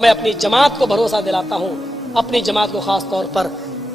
मैं अपनी जमात को भरोसा दिलाता हूँ, अपनी जमात को खास तौर पर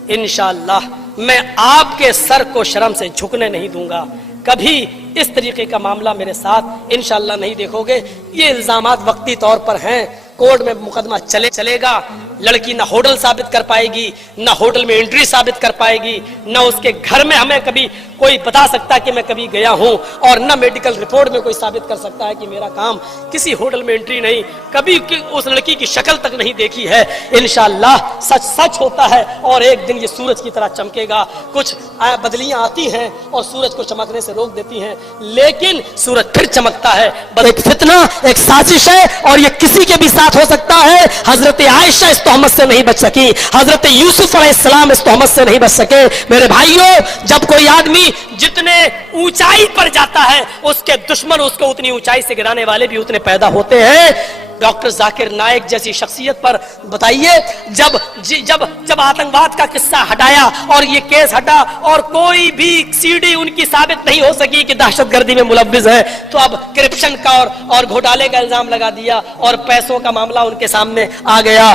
इंशाअल्लाह मैं आपके सर को शर्म से झुकने नहीं दूंगा। कभी इस तरीके का मामला मेरे साथ इंशाअल्लाह नहीं देखोगे। ये इल्जामात वक्ती तौर पर हैं, कोर्ट में मुकदमा चलेगा, लड़की ना होटल साबित कर पाएगी, ना होटल में एंट्री साबित कर पाएगी, ना उसके घर में हमें कभी कोई बता सकता कि मैं कभी गया हूं, और ना मेडिकल रिपोर्ट में कोई साबित कर सकता है कि मेरा काम किसी होटल में एंट्री नहीं, कभी उस लड़की की शक्ल तक नहीं देखी है। इंशाअल्लाह सच सच होता है और एक दिन ये सूरज की तरह चमकेगा। कुछ बदलियां आती हैं और सूरज को चमकने से रोक देती हैं, लेकिन सूरज फिर चमकता है। बस एक फितना, एक साजिश है और ये किसी के भी साथ हो सकता है। हजरत आयशा इस तहमत से नहीं बच सकी, हजरत यूसुफ अलैहिस्सलाम इस तहमत से नहीं बच सके। मेरे भाइयों, जब कोई आदमी जितने ऊंचाई पर जाता है उसके दुश्मन उसको उतनी ऊंचाई से गिराने वाले भी उतने पैदा होते हैं। डॉक्टर जाकिर नाइक जैसी शख्सियत पर बताइए, जब आतंकवाद का किस्सा हटाया और ये केस हटा और कोई भी सीडी उनकी साबित नहीं हो सकी कि दहशतगर्दी में मुलव्विस है, तो अब करप्शन का और घोटाले का इल्जाम लगा दिया और पैसों का मामला उनके सामने आ गया।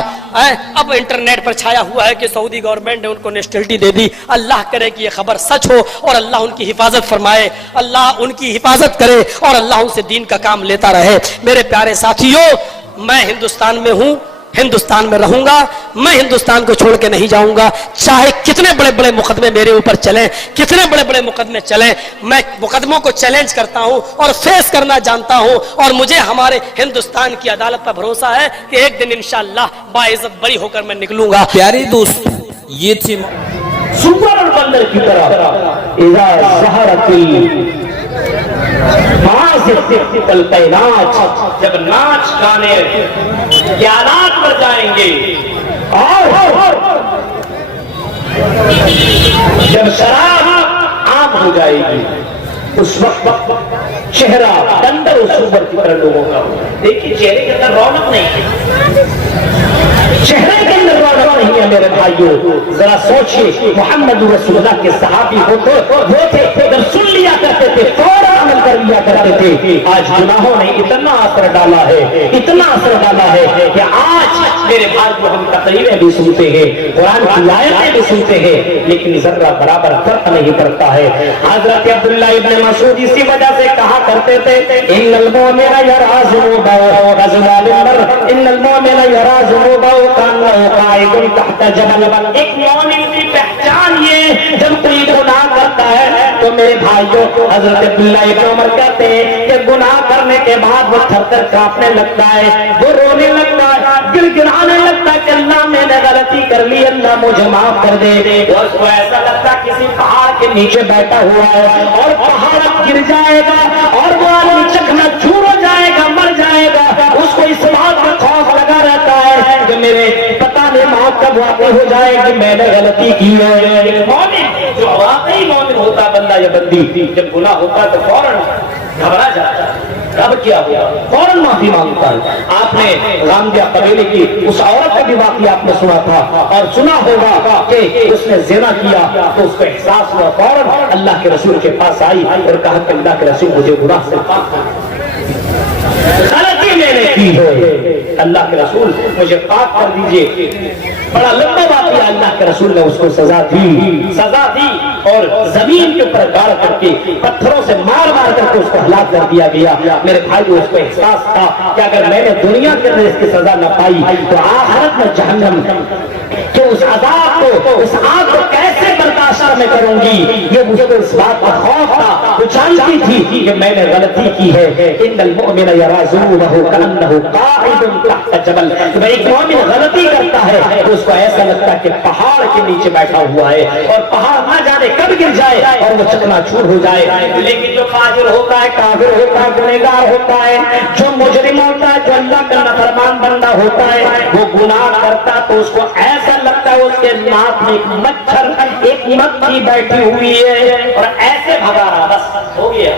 अब इंटरनेट पर छाया हुआ है कि सऊदी गवर्नमेंट ने उनको नेशनलिटी दे दी। अल्लाह करे कि ये खबर सच हो और अल्लाह उनकी हिफाजत फरमाए, अल्लाह उनकी हिफाजत करे और अल्लाह उनसे दीन का काम लेता रहे। मेरे प्यारे साथियों, मैं हिंदुस्तान में हूं, हिंदुस्तान में रहूंगा, मैं हिंदुस्तान को छोड़ के नहीं जाऊंगा। चाहे कितने बड़े बड़े मुकदमे मेरे ऊपर चलें, कितने बड़े बड़े मुकदमे चलें, मैं मुकदमों को चैलेंज करता हूं और फेस करना जानता हूं। और मुझे हमारे हिंदुस्तान की अदालत पर भरोसा है कि एक दिन इंशाअल्लाह बाइज्जत बरी होकर मैं निकलूंगा। प्यारे दोस्त, ये थी सुपर और बंदर की तरह इज़ा ज़हरतिल जब नाच गाने ज्ञानात पर जाएंगे और जब शराब आम हो जाएगी, उस वक्त चेहरा अंदर उस सुपर की तरह लोगों का। देखिए, चेहरे के अंदर रौनक नहीं है, चेहरे के अंदर रौनक नहीं है। मेरे भाइयों, जरा सोचिए, मोहम्मद रसूलुल्लाह के सहाबी वो थे जब सुन लिया करते थे फौरन अमल कर लिया करते थे। आज गुनाहों ने इतना असर डाला है, इतना असर डाला है कि आज मेरे भाइयों हम तकरीरें भी सुनते हैं, कुरान की आयतें भी सुनते हैं, लेकिन जरा बराबर फर्क नहीं पड़ता है। हजरत अब्दुल्लाह इब्न मसूद इसी वजह से कहा करते थे, इन्नल मोमिना यरा जुनूबहु कज़ुबाल मर, इन्नल मोमिना यरा जुनूबहु कान्नहु काइदुन तहता जबल। एक मोमिन की पहचान ये, जब कोई गुनाह करता है तो मेरे भाइयों, हजरत अब्दुल्लाह इब्न उमर कहते हैं कि गुनाह करने के बाद वो थर-थर कांपने लगता है, वो रोने लगता है, गिड़गिड़ाने लगता है कि अल्लाह मैंने गलती कर ली, अल्लाह मुझे माफ कर दे। उसको ऐसा लगता है किसी पहाड़ के नीचे बैठा हुआ है और पहाड़ गिर जाएगा और वो आदमी चकनाचूर हो जाएगा, मर जाएगा। उसको इस बात का खौफ लगा रहता है कि मेरे पता नहीं मौत कब वाक़ई हो जाएगी, मैंने गलती की है। मौमिन जो वाकई मौमिन होता बंदा या बंदी, जब गुनाह होता तो फौरन घबरा जाता है, अब क्या हुआ, फौरन माफी मांगता है। आपने गामदिया कबीले की उस औरत का भी वाक़या आपने सुना था और सुना होगा कि उसने ज़िना किया तो उसको एहसास हुआ, फौरन अल्लाह के रसूल के पास आई और कहा कि अल्लाह के रसूल मुझे गुनाह से पाक कर, गलती मैंने की है, अल्लाह के रसूल मुझे पाक कर दीजिए। बड़ा लंबा वाक़या, अल्लाह के रसूल ने उसको सजा दी और जमीन के ऊपर गाड़ करके पत्थरों से मार मार करके उसको हलाक कर दिया गया। मेरे भाई, उसको एहसास था कि अगर मैंने दुनिया के अंदर इसकी सजा न पाई तो आखिरत में जहन्नम के उस अज़ाब को, उस आग को कैसे बर्दाश्त में करूंगी। ये मुझे तो इस बात का खौफ था, वो जानती थी कि मैंने गलती की है। इन्नल मुमिना यरा जुनूबहु कअन्नहु काइदुन तहता जबल। जब एक मोमिन गलती करता है तो उसको ऐसा लगता है कि पहाड़ के नीचे बैठा हुआ है और पहाड़ ना जाने कब गिर जाए और वो चकनाचूर हो जाए। लेकिन जो फाजिर होता है, काफिर होता है, गुनहगार होता है, जो मुजरिम होता है, जो अल्लाह का नाफरमान बंदा होता है, वो गुनाह करता तो उसको ऐसा लगता है उसके नाक में एक मच्छर, एक मक्खी बैठी हुई है और ऐसे भगा रहा, बस हो गया।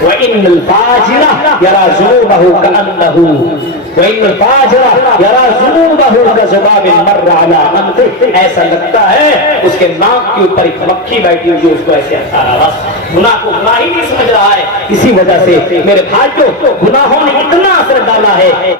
वइन्नल फाजिरा यरा जुनूबहु कअन्नहु, वइन्नल फाजिरा यरा जुनूबहु कज़ुबाबिन मर्रा अला अनफिhi। ऐसा लगता है उसके नाक के ऊपर एक मक्खी बैठी हुई है, उसको ऐसे हटा रहा, बस गुनाह को गुनाह ही नहीं समझ रहा है। इसी वजह से मेरे भाइयों, गुनाहों ने इतना असर डाला है।